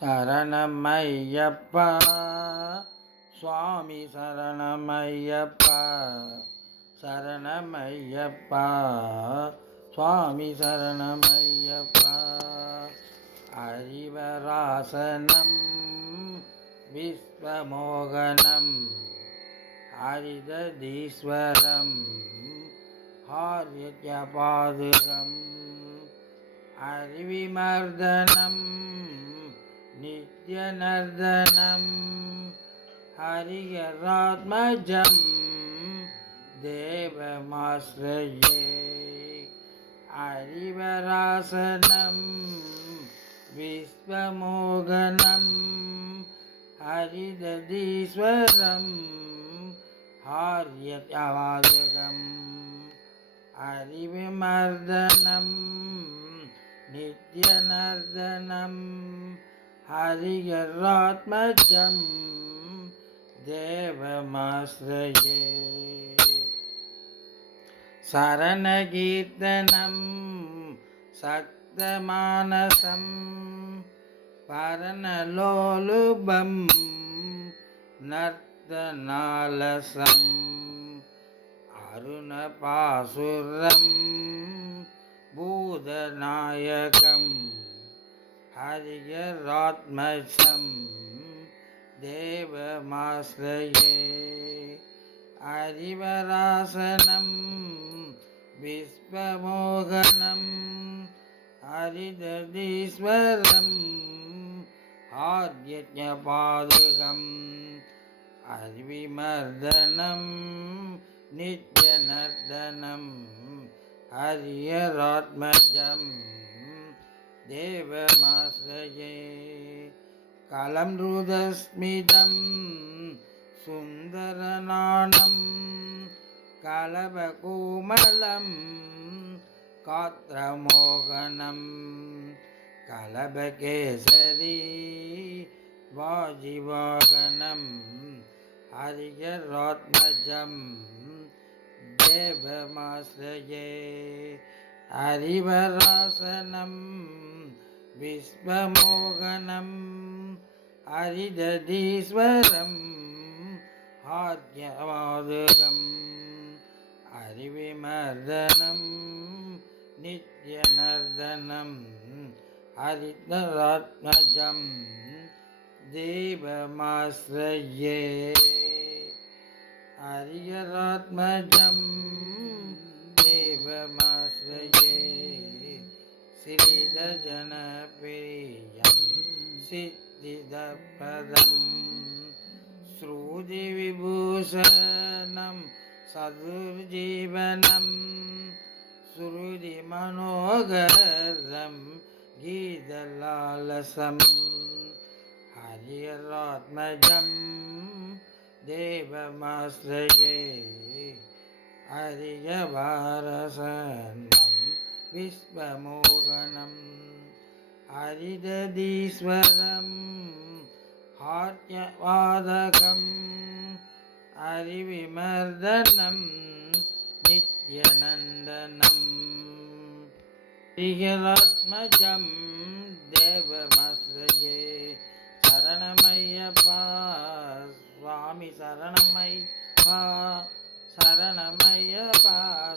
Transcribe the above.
சரணமையப்பா. சுவாமி சரணமையப்பா. சரணமையப்பா. சுவாமி சரணமையப்பா. அறிவராசனம் விஸ்வமோகனம் ஹரிததீஸ்வரம் ஹாரியபாதுகம் அறிவிமர்தனம் நித்யநர்தனம் ஹரிகராத்மஜம் தேவமாஸ்ரயே அறிவராசனம் விஸ்வமோகனம் ஹரிததீஸ்வரம் ஹாரியவாதகம் அறிவிமர்தனம் நித்யநர்தனம் ஹரிகராத்மஜம் தேவமாஸ்ரயே சரணகீர்த்தனம் சக்தமானசம் பரணலோலுபம் நர்த்தநாலசம் அருணபாசுரம் பூதநாயகம் ஹரிகராத்மசம் தேவமாஸ்ரயே அறிவராசனம் விஸ்வமோகனம் ஹரிததீஸ்வரம் ஆத்யபாதுகம் அறிவிமர்தனம் நித்யநர்தனம் ஹரியராத்மஜம் தேவமாஸ்ரயே கலம் ருதஸ்மிதம் சுந்தரநாணம் கலபகூமலம் காத்திரமோகனம் கலபகேசரி வாஜிவாகனம் ஹரிகராத்மஜம் தேவமாஸ்ரயே அறிவராசனம் விஸ்வமோகனம் ஹரிததீஸ்வரம் ஆத்யமாதுகம் அறிவிமர்தனம் நித்யநர்தனம் ஹரிதராத்மஜம் தேவமாஸ்ரயே ஹரியராத்மஜம் हृदये श्रीदजनप्रियं सिद्धिदपदं श्रुतिविभूषणं सदुर्जीवनं श्रुरिमनोगं गीतलालसं हरिरात्मजं देवमाश्रये हरियवारसन् விஸ்வமோகனம். ஹரிததீஸ்வரம் ஆர்யவாதகம். அறிவிமர்தனம் நித்யநந்தனம் திகலாத்மஜம் தேவமஸ்ரஜே. சரணமையப்பா சுவாமி சரணமைப்பா சரணமையப்பா.